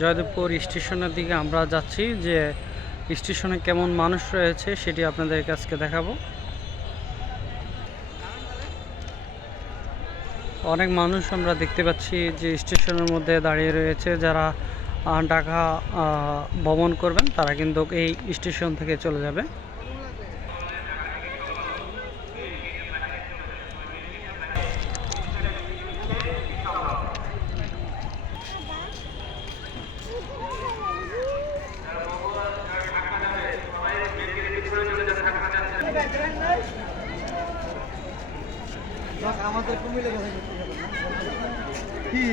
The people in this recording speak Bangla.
জয়দেবপুর স্টেশনের দিকে আমরা যাচ্ছি যে স্টেশনে কেমন মানুষ রয়েছে সেটি আপনাদের কাছকে দেখাবো। অনেক মানুষ আমরা দেখতে পাচ্ছি যে স্টেশনের মধ্যে দাঁড়িয়ে রয়েছে। যারা ঢাকা ভ্রমণ করবেন তারা কিন্তু এই স্টেশন থেকে চলে যাবে। আমাদের কুমিল্লা কথা কি?